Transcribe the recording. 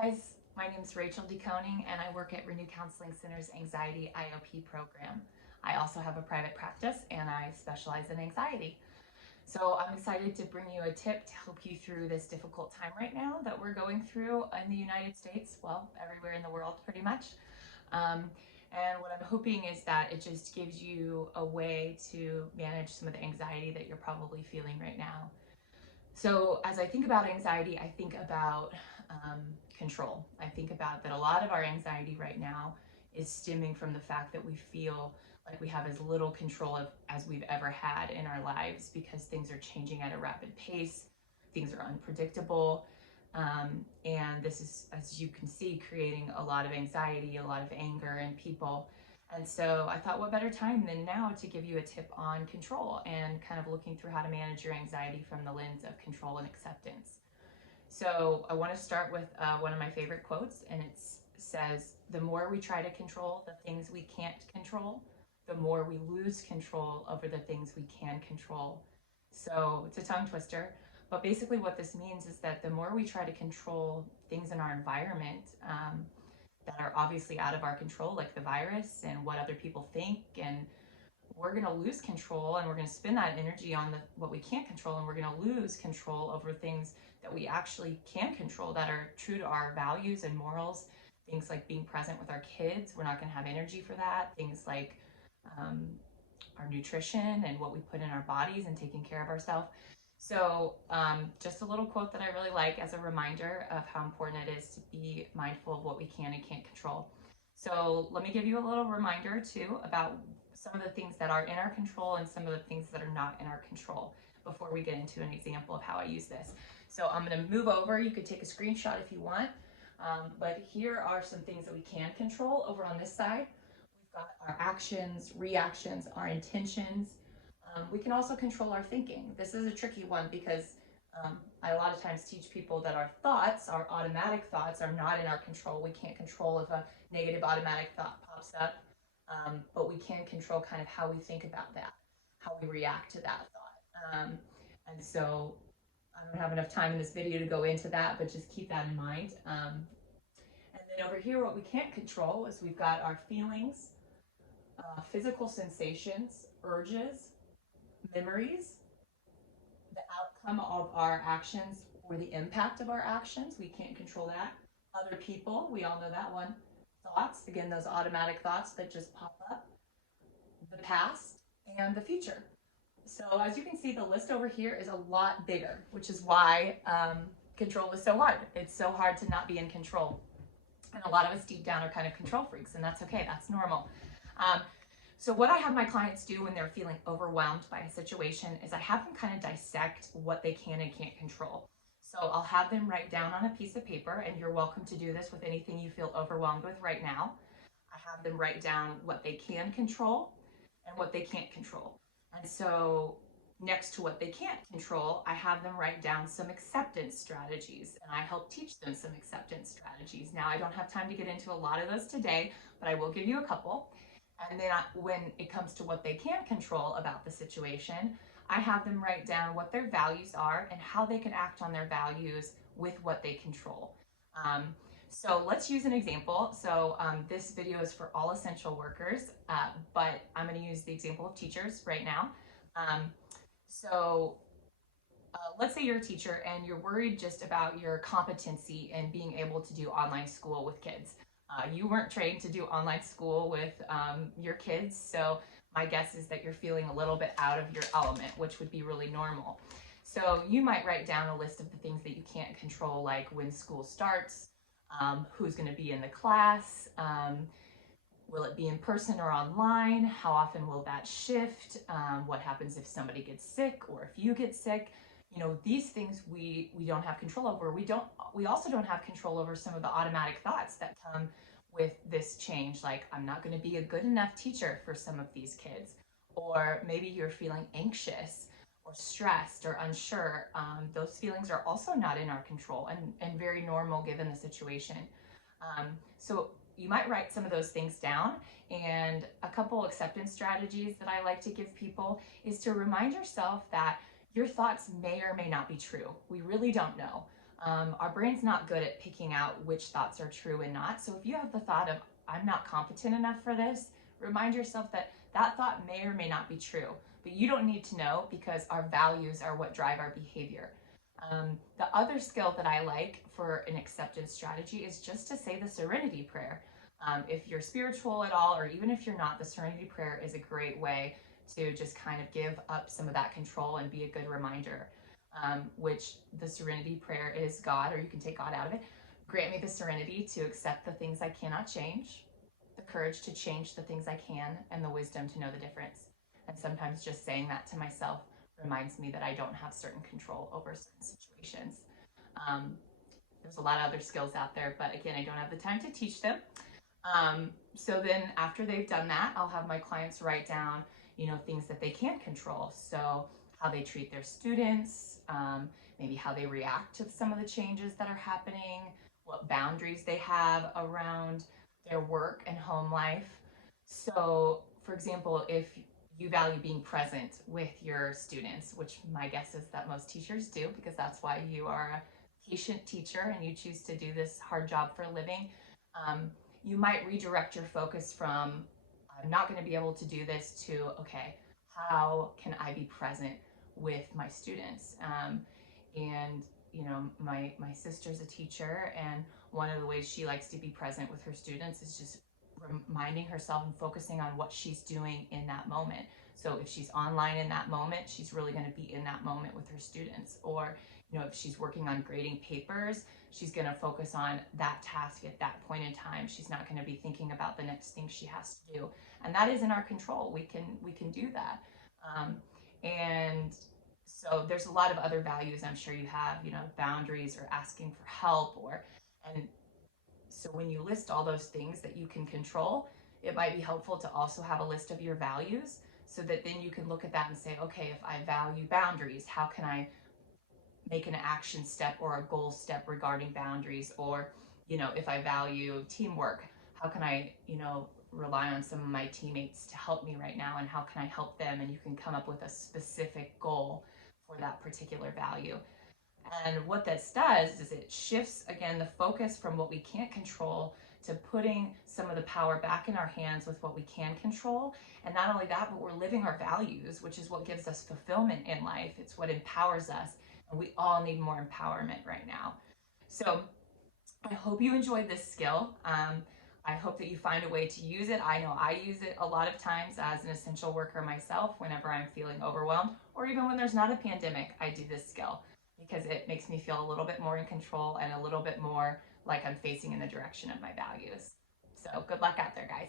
guys, my name is Rachel DeConing and I work at Renew Counseling Center's Anxiety IOP program. I also have a private practice and I specialize in anxiety. So I'm excited to bring you a tip to help you through this difficult time right now that we're going through in the United States, well, everywhere in the world pretty much. And what I'm hoping is that it just gives you a way to manage some of the anxiety that you're probably feeling right now. So as I think about anxiety, I think about control. I think about that a lot of our anxiety right now is stemming from the fact that we feel like we have as little control as we've ever had in our lives because things are changing at a rapid pace, things are unpredictable, and this is, as you can see, creating a lot of anxiety, a lot of anger in people. And so I thought, what better time than now to give you a tip on control and kind of looking through how to manage your anxiety from the lens of control and acceptance. So I want to start with one of my favorite quotes, and it says, the more we try to control the things we can't control, the more we lose control over the things we can control. So it's a tongue twister, but basically what this means is that the more we try to control things in our environment, that are obviously out of our control, like the virus and what other people think, and we're going to lose control and we're going to spend that energy on what we can't control, and we're going to lose control over things that we actually can control, that are true to our values and morals. Things like being present with our kids, we're not going to have energy for that. Things like our nutrition and what we put in our bodies and taking care of ourselves. So just a little quote that I really like as a reminder of how important it is to be mindful of what we can and can't control. So let me give you a little reminder too about some of the things that are in our control and some of the things that are not in our control before we get into an example of how I use this. So I'm going to move over. You could take a screenshot if you want, but here are some things that we can control over on this side. We've got our actions, reactions, our intentions. We can also control our thinking. This is a tricky one because I a lot of times teach people that our thoughts, our automatic thoughts, are not in our control. We can't control if a negative automatic thought pops up, but we can control kind of how we think about that, how we react to that thought. And so I don't have enough time in this video to go into that, but just keep that in mind. And then over here, what we can't control is we've got our feelings, physical sensations, urges, memories, the outcome of our actions or the impact of our actions. We can't control that. Other people, we all know that one. Thoughts, again, those automatic thoughts that just pop up. The past and the future. So as you can see, the list over here is a lot bigger, which is why control is so hard. It's so hard to not be in control. And a lot of us deep down are kind of control freaks, and that's okay, that's normal. So what I have my clients do when they're feeling overwhelmed by a situation is I have them kind of dissect what they can and can't control. So I'll have them write down on a piece of paper, and you're welcome to do this with anything you feel overwhelmed with right now. I have them write down what they can control and what they can't control. And so next to what they can't control, I have them write down some acceptance strategies, and I help teach them some acceptance strategies. Now, I don't have time to get into a lot of those today, but I will give you a couple. And then when it comes to what they can control about the situation, I have them write down what their values are and how they can act on their values with what they control. So let's use an example. So this video is for all essential workers, but I'm going to use the example of teachers right now. Let's say you're a teacher and you're worried just about your competency in being able to do online school with kids. You weren't trained to do online school with your kids, so my guess is that you're feeling a little bit out of your element, which would be really normal. So you might write down a list of the things that you can't control, like when school starts, who's going to be in the class, will it be in person or online, how often will that shift, what happens if somebody gets sick or if you get sick. You know, these things we don't have control over. We also don't have control over some of the automatic thoughts that come with this change, like I'm not going to be a good enough teacher for some of these kids, or maybe you're feeling anxious or stressed or unsure. Those feelings are also not in our control and very normal given the situation. So you might write some of those things down, and a couple acceptance strategies that I like to give people is to remind yourself that your thoughts may or may not be true. We really don't know. Our brain's not good at picking out which thoughts are true and not. So if you have the thought of, I'm not competent enough for this, remind yourself that that thought may or may not be true, but you don't need to know because our values are what drive our behavior. The other skill that I like for an acceptance strategy is just to say the Serenity Prayer. If you're spiritual at all, or even if you're not, the Serenity Prayer is a great way to just kind of give up some of that control and be a good reminder. Which the Serenity Prayer is, God, or you can take God out of it, grant me the serenity to accept the things I cannot change, the courage to change the things I can, and the wisdom to know the difference. And sometimes just saying that to myself reminds me that I don't have certain control over certain situations. There's a lot of other skills out there, but again, I don't have the time to teach them. So then after they've done that, I'll have my clients write down, things that they can control. So how they treat their students, maybe how they react to some of the changes that are happening, what boundaries they have around their work and home life. So, for example, if you value being present with your students, which my guess is that most teachers do, because that's why you are a patient teacher and you choose to do this hard job for a living, you might redirect your focus from, I'm not going to be able to do this, to, okay, how can I be present with my students? And my sister's a teacher, and one of the ways she likes to be present with her students is just reminding herself and focusing on what she's doing in that moment. So if she's online in that moment, she's really going to be in that moment with her students. Or if she's working on grading papers, she's going to focus on that task at that point in time. She's not going to be thinking about the next thing she has to do, and that is in our control. We can do that. And so there's a lot of other values I'm sure you have, boundaries or asking for help, and so when you list all those things that you can control, it might be helpful to also have a list of your values, so that then you can look at that and say, okay, if I value boundaries, how can I make an action step or a goal step regarding boundaries? Or, if I value teamwork, how can I, rely on some of my teammates to help me right now, and how can I help them? And you can come up with a specific goal for that particular value. And what this does is it shifts, again, the focus from what we can't control to putting some of the power back in our hands with what we can control. And not only that, but we're living our values, which is what gives us fulfillment in life. It's what empowers us. And we all need more empowerment right now. So I hope you enjoyed this skill. I hope that you find a way to use it. I know I use it a lot of times as an essential worker myself whenever I'm feeling overwhelmed, or even when there's not a pandemic, I do this skill because it makes me feel a little bit more in control and a little bit more like I'm facing in the direction of my values. So good luck out there, guys.